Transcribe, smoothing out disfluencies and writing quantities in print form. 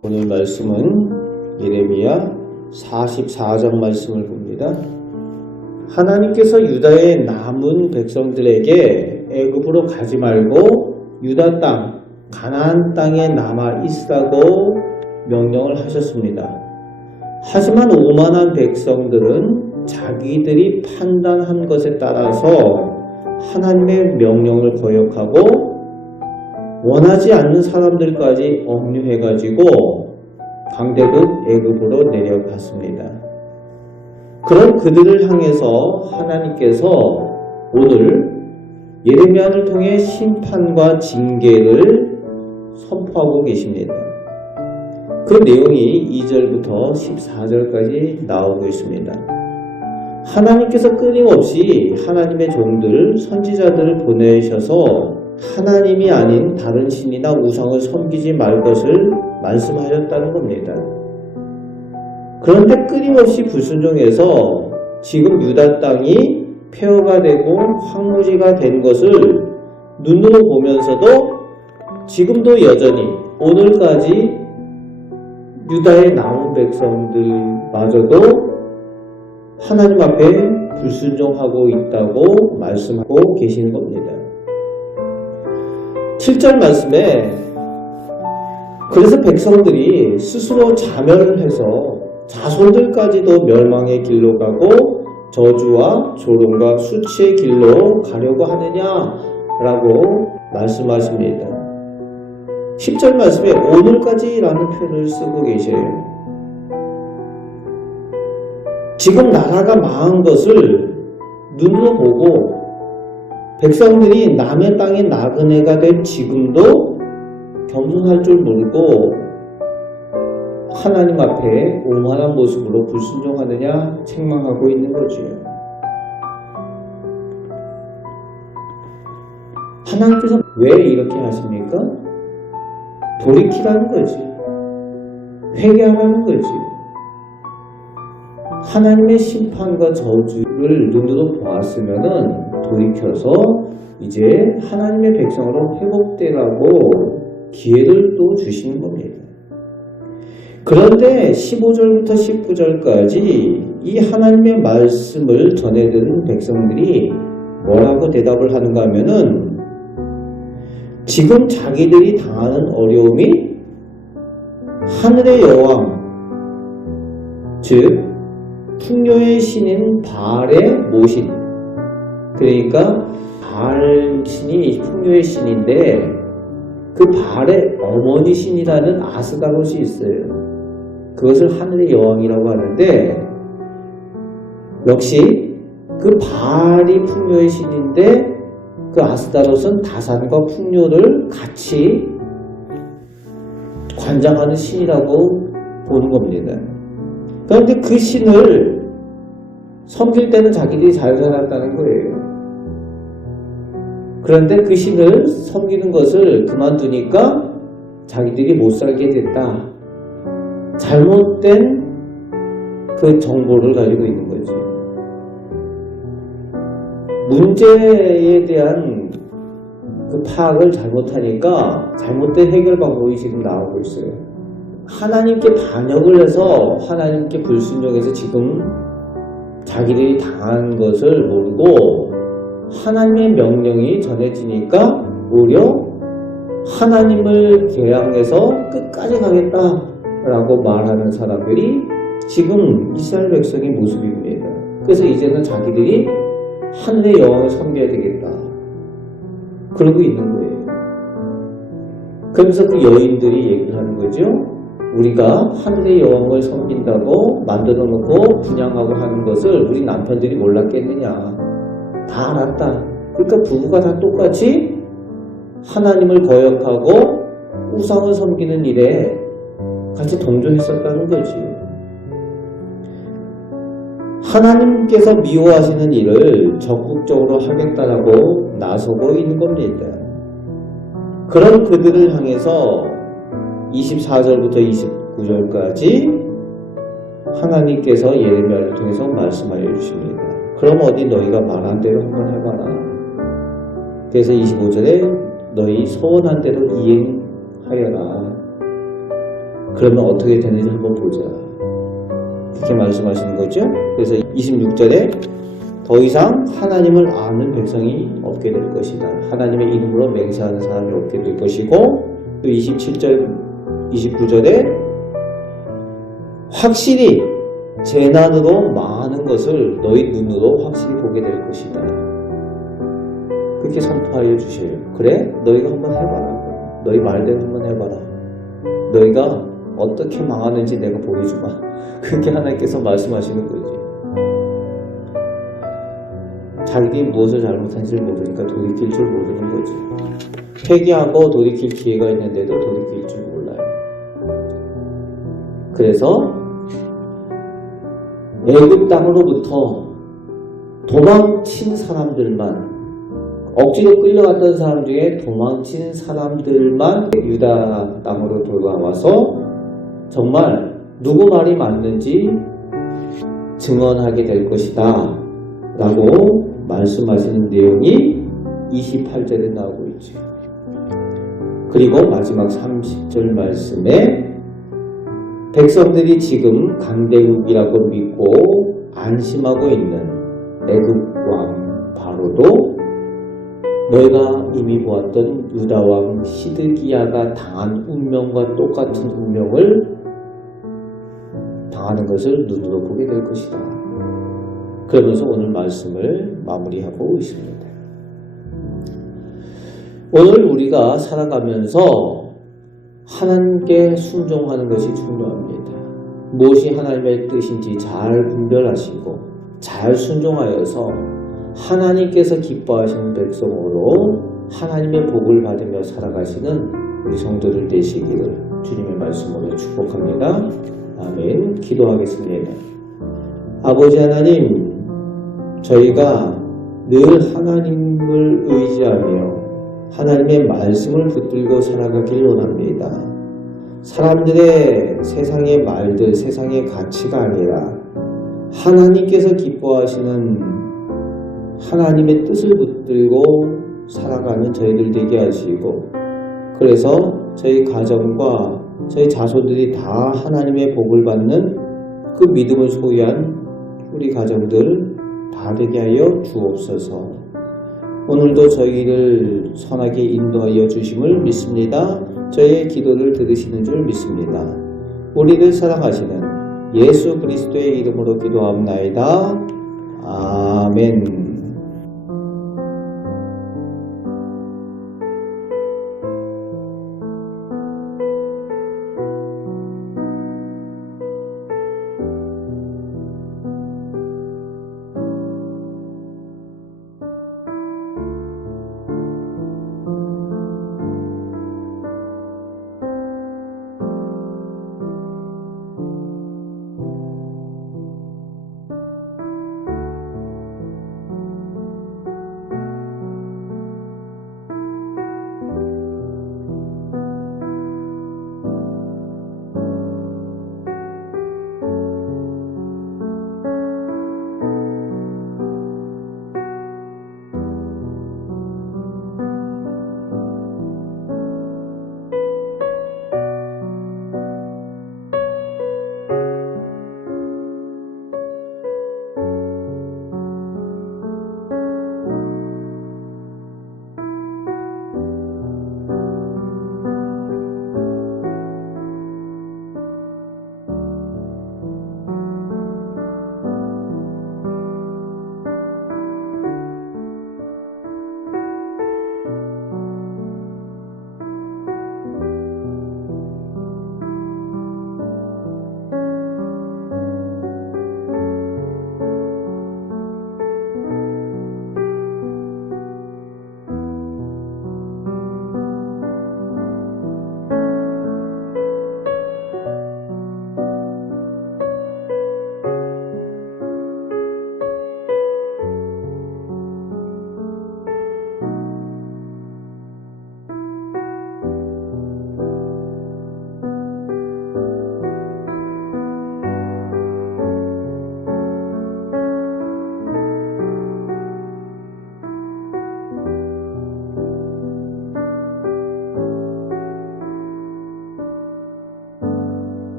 오늘 말씀은 예레미야 44장 말씀을 봅니다. 하나님께서 유다의 남은 백성들에게 애굽으로 가지 말고 유다 땅, 가나안 땅에 남아 있으라고 명령을 하셨습니다. 하지만 오만한 백성들은 자기들이 판단한 것에 따라서 하나님의 명령을 거역하고 원하지 않는 사람들까지 억류해가지고 강대국 애굽으로 내려갔습니다. 그런 그들을 향해서 하나님께서 오늘 예레미야를 통해 심판과 징계를 선포하고 계십니다. 그 내용이 2절부터 14절까지 나오고 있습니다. 하나님께서 끊임없이 하나님의 종들, 선지자들을 보내셔서 하나님이 아닌 다른 신이나 우상을 섬기지 말 것을 말씀하셨다는 겁니다. 그런데 끊임없이 불순종해서 지금 유다 땅이 폐허가 되고 황무지가 된 것을 눈으로 보면서도 지금도 여전히 오늘까지 유다의 남은 백성들마저도 하나님 앞에 불순종하고 있다고 말씀하고 계시는 겁니다. 7절 말씀에 그래서 백성들이 스스로 자멸을 해서 자손들까지도 멸망의 길로 가고 저주와 조롱과 수치의 길로 가려고 하느냐라고 말씀하십니다. 10절 말씀에 오늘까지라는 표현을 쓰고 계셔요. 지금 나라가 망한 것을 눈으로 보고 백성들이 남의 땅에 나그네가 된 지금도 겸손할 줄 모르고 하나님 앞에 오만한 모습으로 불순종하느냐 책망하고 있는 거죠. 하나님께서 왜 이렇게 하십니까? 돌이키라는 거지. 회개하라는 거지. 하나님의 심판과 저주를 눈으로 보았으면은 돌이켜서 이제 하나님의 백성으로 회복되라고 기회를 또 주시는 겁니다. 그런데 15절부터 19절까지 이 하나님의 말씀을 전해듣는 백성들이 뭐라고 대답을 하는가 하면은 지금 자기들이 당하는 어려움이 하늘의 여왕, 즉 풍요의 신인 바알의 모신, 그러니까 바알 신이 풍요의 신인데 그 바알의 어머니 신이라는 아스다롯이 있어요. 그것을 하늘의 여왕이라고 하는데 역시 그 바알이 풍요의 신인데 그 아스다롯은 다산과 풍요를 같이 관장하는 신이라고 보는 겁니다. 그런데 그 신을 섬길 때는 자기들이 잘 살았다는 거예요. 그런데 그 신을 섬기는 것을 그만두니까 자기들이 못 살게 됐다. 잘못된 그 정보를 가지고 있는 거지. 문제에 대한 그 파악을 잘못하니까 잘못된 해결 방법이 지금 나오고 있어요. 하나님께 반역을 해서 하나님께 불순종해서 지금 자기들이 당한 것을 모르고 하나님의 명령이 전해지니까 오히려 하나님을 개항해서 끝까지 가겠다라고 말하는 사람들이 지금 이스라엘 백성의 모습입니다. 그래서 이제는 자기들이 하늘의 여왕을 섬겨야 되겠다. 그러고 있는 거예요. 그러면서 그 여인들이 얘기를 하는 거죠. 우리가 하늘의 여왕을 섬긴다고 만들어 놓고 분양하고 하는 것을 우리 남편들이 몰랐겠느냐. 다 알았다. 그러니까 부부가 다 똑같이 하나님을 거역하고 우상을 섬기는 일에 같이 동조했었다는 거지. 하나님께서 미워하시는 일을 적극적으로 하겠다라고 나서고 있는 겁니다. 그런 그들을 향해서 24절부터 29절까지 하나님께서 예레미야를 통해서 말씀하여 주십니다. 그럼 어디 너희가 말한 대로 한번 해봐라. 그래서 25절에 너희 소원한 대로 이행하여라. 그러면 어떻게 되는지 한번 보자. 그렇게 말씀하시는 거죠. 그래서 26절에 더 이상 하나님을 아는 백성이 없게 될 것이다. 하나님의 이름으로 맹세하는 사람이 없게 될 것이고, 또 27절, 29절에 확실히 재난으로 많은 것을 너희 눈으로 확실히 보게 될 것이다. 그렇게 선포하여 주셔요. 그래? 너희가 한번 해봐라. 너희 말대로 한번 해봐라. 너희가 어떻게 망하는지 내가 보여주마. 그렇게 하나님께서 말씀하시는 거지. 자기들이 무엇을 잘못한지를 모르니까 돌이킬 줄 모르는 거지. 회개하고 돌이킬 기회가 있는데도 돌이킬 줄 몰라요. 그래서 애굽 땅으로부터 도망친 사람들만, 억지로 끌려갔던 사람 중에 도망친 사람들만 유다 땅으로 돌아와서 정말 누구 말이 맞는지 증언하게 될 것이다 라고 말씀하시는 내용이 28절에 나오고 있죠. 그리고 마지막 30절 말씀에 백성들이 지금 강대국이라고 믿고 안심하고 있는 애굽 왕 바로도 너희가 이미 보았던 유다 왕 시드기야가 당한 운명과 똑같은 운명을 당하는 것을 눈으로 보게 될 것이다. 그러면서 오늘 말씀을 마무리하고 있습니다. 오늘 우리가 살아가면서 하나님께 순종하는 것이 중요합니다. 무엇이 하나님의 뜻인지 잘 분별하시고 잘 순종하여서 하나님께서 기뻐하시는 백성으로 하나님의 복을 받으며 살아가시는 우리 성도들 되시기를 주님의 말씀으로 축복합니다. 아멘. 기도하겠습니다. 아버지 하나님, 저희가 늘 하나님을 의지하며 하나님의 말씀을 붙들고 살아가길 원합니다. 사람들의 세상의 말들, 세상의 가치가 아니라 하나님께서 기뻐하시는 하나님의 뜻을 붙들고 살아가는 저희들 되게 하시고, 그래서 저희 가정과 저희 자손들이 다 하나님의 복을 받는 그 믿음을 소유한 우리 가정들 다 되게 하여 주옵소서. 오늘도 저희를 선하게 인도하여 주심을 믿습니다. 저희의 기도를 들으시는 줄 믿습니다. 우리를 사랑하시는 예수 그리스도의 이름으로 기도합나이다. 아멘.